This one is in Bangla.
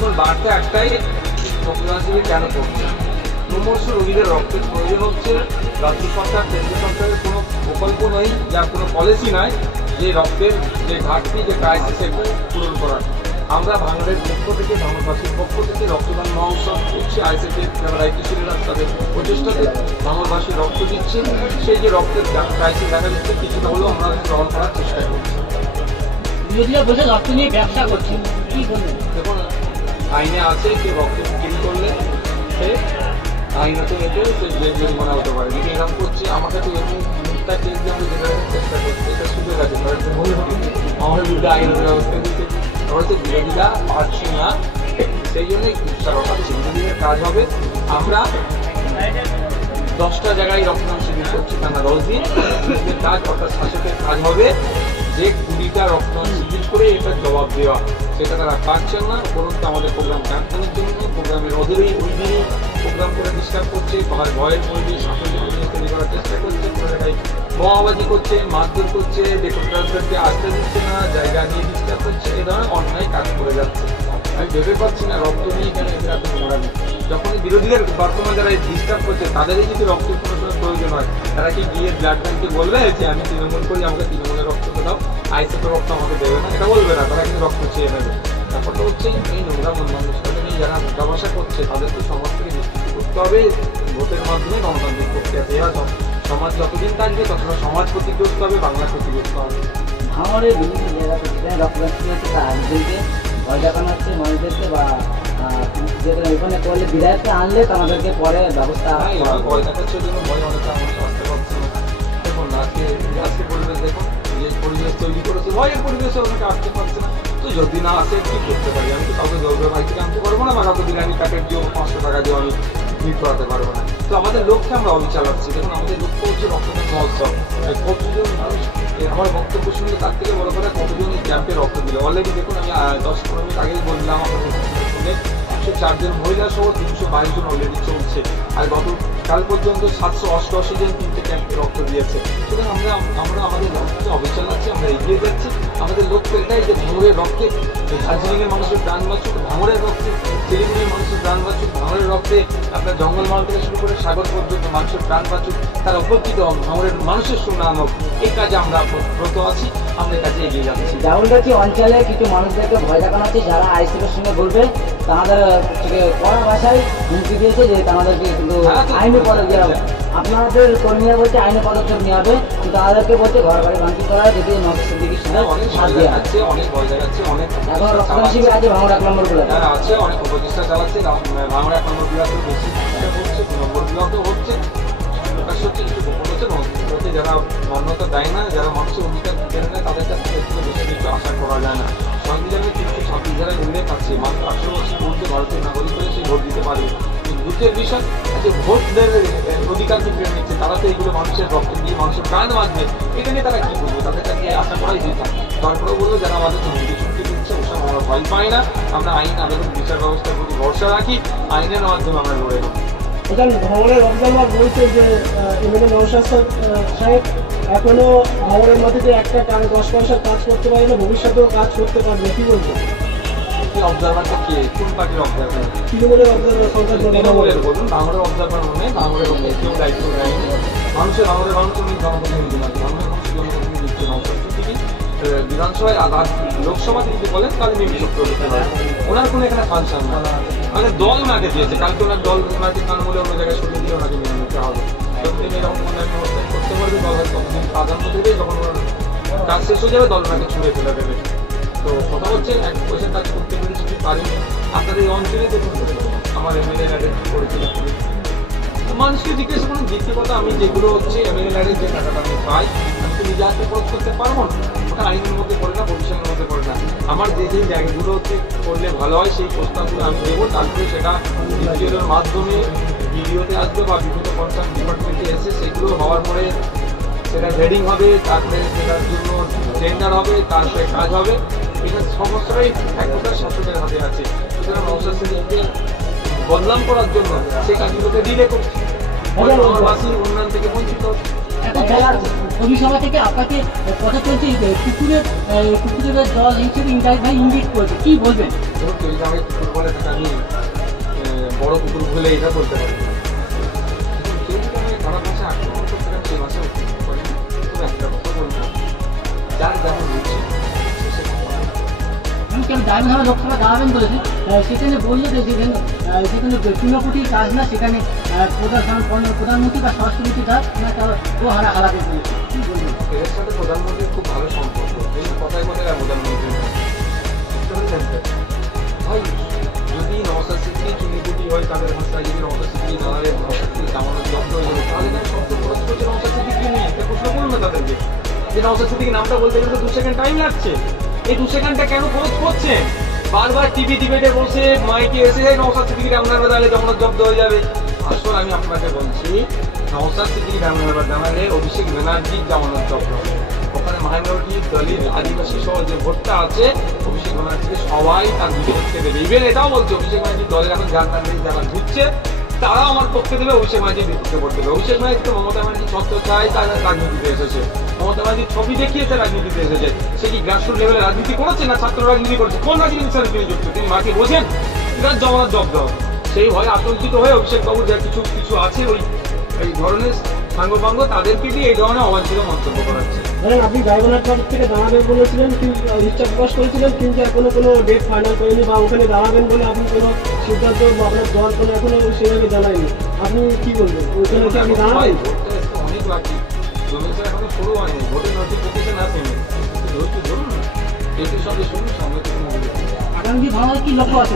দেখুন বার্তা একটাই, রক্তদান শিবির কেন করছে? মুমূর্ষু রোগীদের রক্তের প্রয়োজন হচ্ছে। রাজ্য সরকার কেন্দ্র সরকারের কোনো প্রকল্প নয়, যা কোনো পলিসি নয় যে রক্তের যে ঘাটতি, যে ক্রাইসিস, সেটা পূরণ করার। আমরা ভাঙড়ের পক্ষ থেকে, ভাঙড়বাসীর পক্ষ থেকে রক্তদান মহোৎসব করছি। আইসিএফের যারা দায়িত্বশীলরা তাদের প্রচেষ্টাতে ভাঙড়বাসী রক্ত দিচ্ছে। সেই যে রক্তের ক্রাইসিস দেখা যাচ্ছে, কিছুটা হলেও আমরা গ্রহণ করার চেষ্টা করছি। বিরোধীরা বসে রক্ত নিয়ে ব্যবসা করছে, কি বলবেন? দেখুন, আইনে আছে কেউ রক্ত বিক্রি করলে সে আইনত এতে সে জরিমানা হতে পারে। যদি এরকম করছে, আমাকে তো এরকম মিথ্যা কেস দিয়ে আমরা যেটা চেষ্টা করছি, এটা সুযোগ আছে। আমাদের বিরুদ্ধে আইনের ব্যবস্থা দিতে হচ্ছে, বিরোধীরা পারছে না। সেই জন্যই সরকার বিরোধীদের কাজ হবে। আমরা 10টা জায়গায় রক্তদান শিবির করছি টানা 10 দিন। বিরোধীদের কাজ অর্থাৎ শাসকের কাজ হবে যে 20টা রক্তদান শিবির করে এটা জবাব দেওয়া। সেটা তারা পারছেন না, উপরন্তু আমাদের প্রোগ্রাম ক্যান্সেলের জন্য প্রোগ্রামের অদূরেই ওই দিনই প্রোগ্রাম করে ডিস্টার্ব করছে, ভয়ের পরিবেশ শাসকের পরিবেশ তৈরি করার চেষ্টা করছে, কোনো জায়গায় বোমাবাজি করছে, মারধর করছে, ডেকোরেটরদেরকে আসতে দিচ্ছে না, জায়গা নিয়ে ডিস্টার্ব করছে। এ ধরনের অন্যায় কাজ করে যাচ্ছে। আমি ভেবে পাচ্ছি না রক্ত নিয়ে কেন এদের এত মোড়ানো। যখন বিরোধীদের বর্তমান যারা ডিস্টার্ব করছে তাদেরই যদি রক্তের কোনো সময় প্রয়োজন হয়, তারা কি গিয়ে ব্লাড ব্যাঙ্কে বলবে যে আমি তৃণমূল করি, আমাকে তৃণমূলের রক্ত দাও, আইসিএফের রক্ত আমাকে দেবে না? এটা বলবে না, তারা কিন্তু রক্ত চেয়ে নেবে। ব্যাপারটা হচ্ছে এই নোংরা মন মানসিকতা নিয়ে যারা ব্যবসা করছে তাদেরকে সমাজ থেকে নিষ্কৃতি করতে হবে। ভোটের মাধ্যমে গণতান্ত্রিক প্রক্রিয়াতে এরা সমাজ যতদিন থাকবে ততটা সমাজ ক্ষতিগ্রস্ত হবে, বাংলা ক্ষতিগ্রস্ত হবে। আমাদের বিভিন্ন জায়গা থেকে রক্তদান শিবির হচ্ছে, তার আগেকে ভয় দেখানো হচ্ছে মানুষদেরকে, বা যেটা ওখানে করলে বিধায়ককে আনলে আমাদেরকে পরে ব্যবস্থা ভয় দেখাচ্ছে জন্য ভয় অনেকে আমার আসতে পারছে না। দেখুন আজকে পরিবেশ দেখুন, যে পরিবেশ তৈরি করেছে, ভয়ের পরিবেশে অনেকে আসতে পারছে না। তো যদি না আসে কি করতে পারি? আমি তো কাউকে জলবে ভাই থেকে আনতে পারবো না, বা কাউকে বিরিয়ানি প্যাকেট দিয়ে 500 টাকা দিয়ে আমি ভিড় করাতে পারবো না। তো আমাদের লক্ষ্যে আমরা অভিযান চালাচ্ছি। দেখুন, আমাদের লক্ষ্য হচ্ছে রক্তদান মহোৎসব। কতজন মানুষ আমার বক্তব্য শুনলে তার থেকে বড় কথা কতজন এই ক্যাম্পে রক্ত দিল। অলরেডি দেখুন, আমি 10-15 মিনিট আগেই বললাম আপনাদের শুনে 104 জন মহিলা সহ 322 জন অলরেডি চলছে। আর গতকাল পর্যন্ত 788 জন 3টে ক্যাম্পে রক্ত দিয়েছে। সুতরাং আমরা আমাদের লক্ষ্যে অভিযান চালাচ্ছি, আমরা এগিয়ে যাচ্ছি। আমাদের লক্ষ্য এটাই যে ভাঙড়ের রক্তে দার্জিলিংয়ের মানুষের প্রাণ বাঁচুক, ভাঙড়ের রক্তে শিলিগুড়ির মানুষের প্রাণ বাঁচুক, ভাঙড়ের রক্তে আপনার জঙ্গলমহল থেকে শুরু করে সাগর পর্যন্ত মানুষের প্রাণ বাঁচুক, তারা উপকৃত হোক, ভাঙড়ের মানুষের সুনাম হোক। এই কাজে আমরা ব্রত আছি, আমরা এই কাজে এগিয়ে যাচ্ছি। জাউলগাছি অঞ্চলে কিছু মানুষদেরকে ভয় দেখানো হচ্ছে, যারা আইসিএফের সঙ্গে বলবে তাদের কড়া ভাষায় হুমকি দিয়েছে যে তাদেরকে কিন্তু আইনি পদক্ষেপ দেওয়া হবে। আপনাদের কর্মীরা বলছে আইনি পদক্ষেপ নেওয়া হবে, কিন্তু তাদেরকে বলছে ঘর বাড়ি ভাঙচুর করা হয়, যদি নকশার দিকে অনেক ভয় দেখাচ্ছে, অনেক ভয় দেখাচ্ছে, অনেক এখন রক্তদান শিবির আছে ভাঙড় 1 নম্বর গুলো আছে, অনেক প্রচেষ্টা চালাচ্ছে। ভাঙড় 1 নম্বর ব্লকে বেশি হচ্ছে, 2 নম্বর ব্লকেও হচ্ছে, প্রকাশ হচ্ছে, কিছু গোপন হচ্ছে। যারা মান্যতা দেয় না, যারা মানুষের অধিকার কেড়ে নেয়, তাদের কাছ থেকে বেশি কিছু আশা করা যায় না। সংবিধানের 326 ধারায় উল্লেখ আছে, মাত্র 18 বছর পর্যন্ত ভারতীয় নাগরিক হলে সে ভোট দিতে পারবে। দুঃখের বিষয় যে ভোটদের অধিকার কেড়ে নিচ্ছে, তারা তো এগুলো মানুষের রক্ত দিয়ে মানুষের প্রাণ বাঁচবে, এটা নিয়ে তারা কি করবে? তাদের কাছে আশা করাই যেত। তারপরেও বলবো, যারা আমাদের হুমকি চুমকি দিচ্ছে ওসব আমরা ভয় পাই না। আমরা আইন, আদালত, বিচার ব্যবস্থার প্রতি ভরসা রাখি। আইনের মাধ্যমে আমরা লড়ে নেব। এখানে ভাঙড়ের অবজারভার বলছে যে এমএলএ নওশাদ সাহেব এখনো ভাঙড়ের মধ্যে যে একটা 10 পয়সার কাজ করতে পারে না, ভবিষ্যতেও কাজ করতে পারবে, কি বলছে? অবজারভারটা কে? কোন পার্টির অবজারভার? তৃণমূলের অবজারভার, সরকার তৃণমূলের বলুন। ভাঙড়ের অবজারভার মনে ভাঙড়ের কেউ দায়িত্ব নেয়নি। ভাঙড়ের মানুষ উনি জনপ্রতিনিধি নয়, ভাঙড়ের মানুষ জনপ্রতিনিধি দিচ্ছে নওশাদ সিদ্দিকী। বিধানসভায় লোকসভাতে যদি বলেন তাহলে মেবি করতে পারে। ওনার কোনো এখানে ফাংশন না, মানে দল ওনাকে দিয়েছে। কালকে ওনার দল ওনাকে কান বলে অন্য জায়গায় সরিয়ে দিয়ে ওনাকে মেনে নিতে হবে। যতদিন এরকম আমি অবস্থান করতে পারবে, দল হয়তো ততদিন প্রাধান্য দেবে। যখন ওনার কাজ শেষ হয়ে যাবে, দল ওনাকে ছুঁড়ে ফেলে দেবে। তো কথা হচ্ছে, 1 পয়সার কাজ করতে পেরেছি কি পারিনি। আপনাদের এই অঞ্চলে দেখুন, আমার এমএলএ ল্যাডের করেছিল। মানুষকে জিজ্ঞেস করুন, দ্বিতীয় কথা, আমি যেগুলো হচ্ছে এমএলএ ল্যাডের যে টাকাটা আমি পাই, আমি তো নিজে হাতে খরচ করতে পারবো না। ওটা আইনের মধ্যে পড়ে না, প্রফেশনের মধ্যে পড়ে না। আমার যে জায়গাগুলো হচ্ছে করলে ভালো হয়, সেই প্রস্তাবগুলো আমি দেবো। তারপরে সেটা ডিজিটালের মাধ্যমে ভিডিওতে আসবে বা বিভিন্ন কনসার্ন ডিপার্টমেন্টে এসে সেগুলো হওয়ার পরে সেটা গ্রেডিং হবে, তারপরে সেটার জন্য টেন্ডার হবে, তারপরে কাজ হবে। এটা সমস্তটাই এক প্রকার শাসকের হাতে আছে। সুতরাং নওশাদ সিদ্দিকীকে বদনাম করার জন্য সেই কাজগুলোকে ডিলে করছে, ভাঙড়বাসী উন্নয়ন থেকে বঞ্চিত হচ্ছে। এখন দল পরিষেবা থেকে আপনাকে কথা চলছে কুকুরের দল হিসেবে ইন্ডিকেট করেছে, কি বলবেন? ধরুন কেউ যদি আমাকে কুকুর বলে তাকে আমি বড় কুকুর বলে এটা বলতে পারি, কেউ যদি আমাকে খারাপ ভাষায় আক্রমণ করতে পারে সেই ভাষায় উত্তেজিত করে তবে একটা কথা বলবো, যার যেমন রুচি সে এমনকি আমি ডায়মন্ড লোকসভা দাঁড়াবেন বলেছে, সেখানে বললো যে যেখানে চুনাকুটি কাজ না সেখানে প্রধানমন্ত্রী বা স্বরাষ্ট্রমন্ত্রী কাজ ও হারাবে বলেছে, কি বলবেন? এর সাথে প্রধানমন্ত্রীর খুব ভালো সম্পর্ক, এই কথায় কথায় প্রধানমন্ত্রী ভাই যদি নওশাদ সিদ্দিকী চুনিকুটি হয় তাদের ভাষায়, যদি নওশাদ সিদ্দিকী দাঁড়ালে নওশাদ সিদ্দিকী জামানত জব্দ হয়ে যাবে, তাহলে কেন শব্দ খরচ করছে নওশাদ সিদ্দিকী নিয়ে? একটা প্রশ্ন করুন না তাদেরকে যে নওশাদ সিদ্দিকী নামটা বলতে গেলে তো 2 সেকেন্ড টাইম লাগছে, এই 2 সেকেন্ডটা কেন খরচ করছেন? বারবার টিভি ডিবেটে বসে মাইকে এসে নওশাদ সিদ্দিকী আপনার দাঁড়ালে জামানত জব্দ হয়ে যাবে। আসলে আমি আপনাকে বলছি নওশাদ সিদ্দিকী জামানত দাঁড়ালে অভিষেক ব্যানার্জির জামানত জব্দ হবে। ওখানে মাইনরিটি, দলিত, আদিবাসী সহ যে ভোটটা আছে অভিষেক ব্যানার্জিকে সবাই তার বিপক্ষে দেবে। ইভেন এটাও বলছে অভিষেক ব্যানার্জির দলের এখন যারা ঘুরছে তারাও আমার পক্ষে দেবে, অভিষেক ব্যানার্জির বিপক্ষে ভোট দেবে। অভিষেক ব্যানার্জি তো মমতা ব্যানার্জি ছত্র চায়, তার রাজনীতিতে এসেছে। মমতা ব্যানার্জির ছবি দেখিয়েছে রাজনীতিতে এসেছে। সে কি গ্রাসরুট লেভেলে রাজনীতি করেছে না ছাত্র রাজনীতি করেছে? কোন রাজনীতির সাথে তিনি যুক্ত? তিনি মাকে বোঝেন? এটার জমানত জব্দ হবে। সেই ভয়ে আতঙ্কিত হয়ে অভিষেক বাবু যা কিছু আছে ওই এই ধরনের সাঙ্গপাঙ্গ তাদেরকে দিয়ে এই ধরনের অবাঞ্ছিত মন্তব্য করাচ্ছে। ধরেন আপনি ডায়মন্ড তরফ থেকে দাঁড়াবেন বলেছিলেন, কিন্তু ইচ্ছা প্রকাশ করেছিলেন, কিন্তু এখনো কোনো ডেট ফাইনাল করেনি বা ওখানে দাঁড়াবেন বলে আপনি কোনো সিদ্ধান্ত বা আপনার দল কোনো এখনো সেভাবে জানায়নি। আপনি কি বলবেন, ওইখানে কি আপনি দাঁড়াবেন? ভোটটা একটু অনেক বাকি, জমিটা এখনো শুরু হয়নি, ভোটের নোটিফিকেশন আসেনি, ধৈর্য ধরুন, এটির সঙ্গে শুনুন, সঙ্গে থেকে আগামী ভাঙার কি লক্ষ্য আছে?